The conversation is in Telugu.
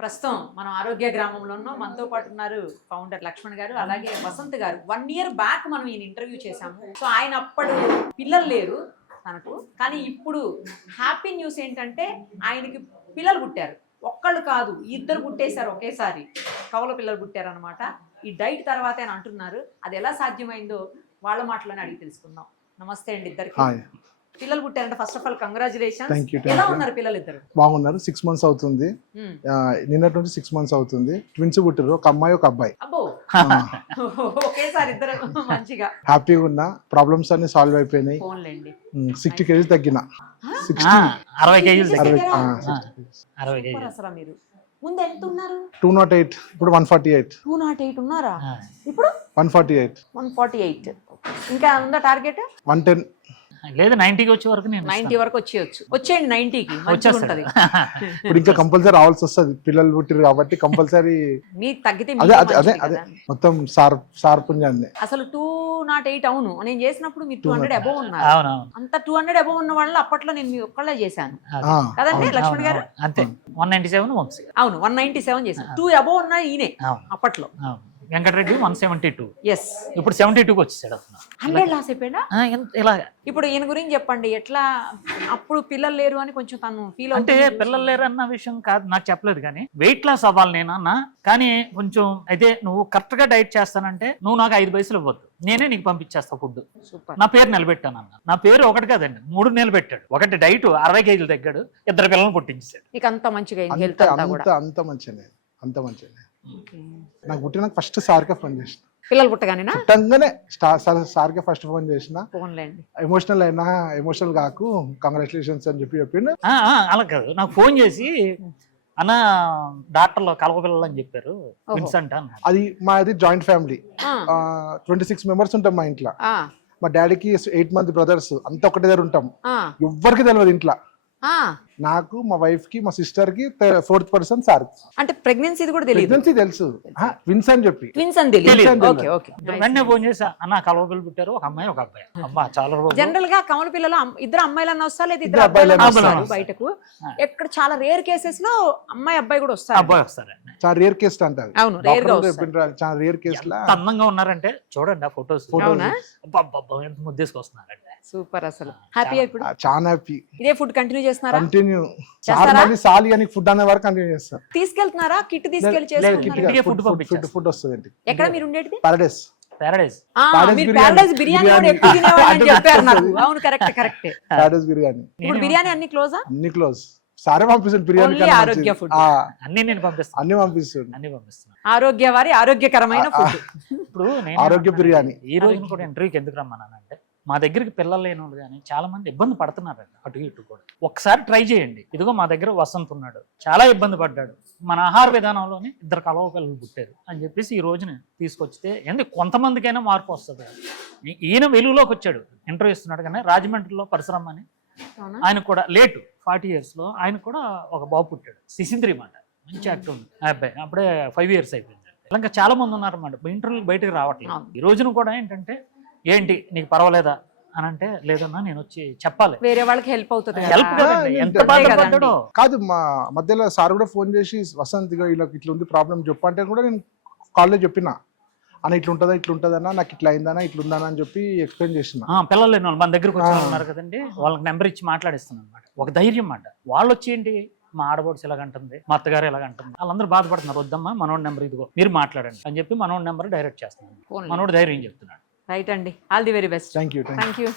ప్రస్తుతం మనం ఆరోగ్య గ్రామంలో ఉన్నాం. మనతో పాటు ఉన్నారు ఫౌండర్ లక్ష్మణ్ గారు, అలాగే వసంత్ గారు. 1 year బ్యాక్ మనం ఈయన ఇంటర్వ్యూ చేశాము. సో ఆయన అప్పుడు పిల్లలు లేరు తనకు, కానీ ఇప్పుడు హ్యాపీ న్యూస్ ఏంటంటే ఆయనకి పిల్లలు పుట్టారు. ఒక్కళ్ళు కాదు, 2 పుట్టేశారు ఒకేసారి. కవల పిల్లలు పుట్టారు అనమాట. ఈ డైట్ తర్వాత ఆయన అంటున్నారు. అది ఎలా సాధ్యమైందో వాళ్ళ మాటలోనే అడిగి తెలుసుకుందాం. నమస్తే అండి ఇద్దరికి. పిల్లలు పుట్టారంటే ఫస్ట్ ఆఫ్ ఆల్ కంగ్రాచులేషన్స్. ఎలా ఉన్నారు పిల్లలు ఇద్దరు? బాగున్నారు. 6 months అవుతుంది. నిన్నటి నుంచి 6 months అవుతుంది. ట్విన్స్ పుట్టారు, ఒక అమ్మాయి ఒక అబ్బాయి. అబ్బో, ఒకేసారి ఇద్దరు మంచిగా హ్యాపీగా ఉన్నా. ప్రాబ్లమ్స్ అన్ని సాల్వ్ అయిపోయినాయి. 60 kgs తగ్గిన. 60 kgs అసలు మీరు ముందు ఎంత ఉన్నారు? 208, ఇప్పుడు 148. 208 ఉన్నారా? ఇప్పుడు 148. 148. ఇంకా ఉందా టార్గెట్? 110. లేదు, 90కి వచ్చే వరకు నేను 90 వరకు వచ్చేయండి. 90కి వచ్చేస్తుంది. ఇప్పుడు ఇంకా కంపల్సరీ రావాల్సి వస్తుంది. పిల్లలు పుట్టిరు కాబట్టి కంపల్సరీ. మీకు తగ్గితే అదే మొత్తం సార్ పుణ్యాన్ని. అసలు 208 అవును. నేను చేసినప్పుడు మీరు 200 అబోవ్ ఉన్నారు. అంత 200 అబోవ్ ఉన్న వాళ్ళు అప్పట్లో నేను మీ ఒక్కళ్ళే చేశాను కదండి లక్ష్మణ్ గారు? అంతే. 197 అవును, 197 చేశాను. 2 అబోవ్ ఉన్నాయి ఈయనే అప్పట్లో. వెంకటరెడ్డి 172. ఎస్, ఇప్పుడు 72కి వచ్చేసాడు. 100 లాస్ అయిపోయినా. ఇలా ఇప్పుడు ఈయన గురించి చెప్పండి. ఎట్లా అప్పుడు పిల్లలు లేరు అని కొంచెం తను ఫీల్ అంటే పిల్లలు లేరు అన్న విషయం కాదు, నాకు చెప్పలేదు. కానీ వెయిట్ లాస్ అవ్వాలి నేను అన్న. కానీ కొంచెం అయితే నువ్వు కరెక్ట్ గా డైట్ చేస్తానంటే నువ్వు నాకు 5 పైసలు ఇవ్వద్దు, నేనే నీకు పంపించేస్తా ఫుడ్. నా పేరు నిలబెట్టాను అన్న. నా పేరు ఒకటి కాదండి, 3 నిలబెట్టాడు. ఒకటి డైట్ 60 kg తగ్గాడు, 2 పిల్లలను పుట్టించాడు. నీకు అంత మంచిగా అంత మంచిగా. నాకు పుట్టిన ఫస్ట్ సార్కే ఫోన్ చేసిన. పిల్లలు పుట్టగానేనా? పుట్టంగానే సార్కే ఫస్ట్ ఫోన్ చేసిన. ఎమోషనల్ అయినా ఎమోషనల్ కాకు, కంగ్రాచులేషన్స్ అని చెప్పిండు. అలా కాదు, నాకు ఫోన్ చేసి అన్న డాక్టర్లో కలవ పిల్లలు అని చెప్పారు. అది మాది జాయింట్ ఫ్యామిలీ. 26 members ఉంటాం మా ఇంట్లో. మా డాడీకి 8 మంది బ్రదర్స్, అంతా ఒకటే దగ్గర ఉంటాం. ఎవ్వరికి తెలియదు ఇంట్లో. నాకు, మా వైఫ్ కి, మా సిస్టర్ కి 4th person సార్. అంటే ప్రెగ్నెన్సీ కూడా తెలియదు. తెలుసు, ట్విన్స్ అని చెప్పి. వెంటనే ఫోన్ చేసా, అన్న కలవ పిల్లలు పుట్టారు, ఒక అమ్మాయి ఒక అబ్బాయి. అమ్మా చాలా రోజులు. జనరల్ గా కమల పిల్లలు 2 అమ్మాయిలన్నా వస్తారు, లేదా 2 అబ్బాయిలు బయటకు. ఎక్కడ చాలా రేర్ కేసెస్ లో అమ్మాయి అబ్బాయి కూడా వస్తారు. అబ్బాయి వస్తారు. చాలా రేర్ కేసు అంటారు. అవును, రేర్ గా చాలా రేర్ కేసు. అందంగా ఉన్నారంటే చూడండి ఆ ఫొటోస్. ఎంత ముద్దేసుకొస్తున్నారంటే సూపర్. అసలు హ్యాపీ. ఇప్పుడు చాలా హ్యాపీ. ఇదే ఫుడ్ కంటిన్యూ చేస్తున్నారా? కంటిన్యూ. సాలి అని ఫుడ్ అనే వరకు కంటిన్యూ చేస్తారు. తీసుకెళ్తున్నారా? కిట్ తీసుకెళ్లి ఫుడ్ వస్తుంది. ఎక్కడ మీరు ఉండేది? పారడైస్. పారడైస్ బిర్యానీ కూడా ఎక్కువ తినేవాళ్ళని చెప్పారు నాకు. అవును, కరెక్ట్. పారడైస్ బిర్యానీ. ఇప్పుడు బిర్యానీ అన్ని క్లోజా? అన్ని క్లోజ్. సారే పంపిస్తాను బిర్యానీ. ఆరోగ్య ఫుడ్ అన్ని నేను పంపిస్తాను. అన్ని పంపిస్తాను. ఆరోగ్య వారి ఆరోగ్యకరమైన ఫుడ్. ఇప్పుడు ఆరోగ్య బిర్యానీ. ఈ రోజు కూడా ఇంటర్వ్యూకి ఎందుకు రమ్మన్నానంటే, మా దగ్గరికి పిల్లలు లేని వాళ్ళు కానీ చాలా మంది ఇబ్బంది పడుతున్నారండి, అటు ఇటు కూడా. ఒకసారి ట్రై చేయండి. ఇదిగో మా దగ్గర వసంత్ ఉన్నాడు, చాలా ఇబ్బంది పడ్డాడు. మన ఆహార విధానంలోనే 2 కలవ పిల్లలు పుట్టారు అని చెప్పేసి ఈ రోజున తీసుకొచ్చితే ఎందుకు కొంతమందికైనా మార్పు వస్తుంది. ఈయన వెలుగులోకి వచ్చాడు, ఇంటర్వ్యూ ఇస్తున్నాడు. కానీ రాజమండ్రిలో పరిశ్రమ అని ఆయన కూడా లేటు 40 years లో ఆయన కూడా ఒక బాబు పుట్టాడు. సిసింద్రి మాట, మంచి యాక్టర్ ఉంది అబ్బాయి. అప్పుడే 5 years అయిపోయింది. ఇంకా చాలా మంది ఉన్నారన్నమాట. ఇంటర్వ్యూలు బయటకు రావట్లేదు. ఈ రోజున కూడా ఏంటంటే, ఏంటి నీకు పర్వాలేదా అని అంటే, లేదన్నా నేను వచ్చి చెప్పాలి, వేరే వాళ్ళకి హెల్ప్ అవుతుంది. ఎంత బాధపడ్డాడో కాదు. మా మధ్యలో సార్ కూడా ఫోన్ చేసి, వసంత్ వీళ్ళకి ఇట్లా ఉంది ప్రాబ్లం చెప్పు అంటే కూడా నేను కాల్లో చెప్పిన, అన్న ఇట్లా ఉంటుందన్నా, నాకు ఇట్లా అయిందన్నా, ఇట్లా ఉందన్నా అని చెప్పి ఎక్స్ప్లెయిన్ చేసిన. పిల్లలు లేని వాళ్ళు మన దగ్గరకు వచ్చి ఉన్నారు కదండి, వాళ్ళకి నెంబర్ ఇచ్చి మాట్లాడిస్తున్నాను అనమాట. ఒక ధైర్యం మాట. వాళ్ళు వచ్చి ఏంటి, మా ఆడబోడ్స్ ఎలాగంటుంది, మా అత్తగారు ఎలాగంటుంది, వాళ్ళందరూ బాధపడుతున్నారు. వద్దమ్మా మనోడి నెంబర్ ఇదిగో మీరు మాట్లాడండి అని చెప్పి మనోడి నెంబర్ డైరెక్ట్ చేస్తున్నాను. మనోడు ధైర్యం చెప్తున్నాడు. రైట్ అండి. All the very best. Thank you.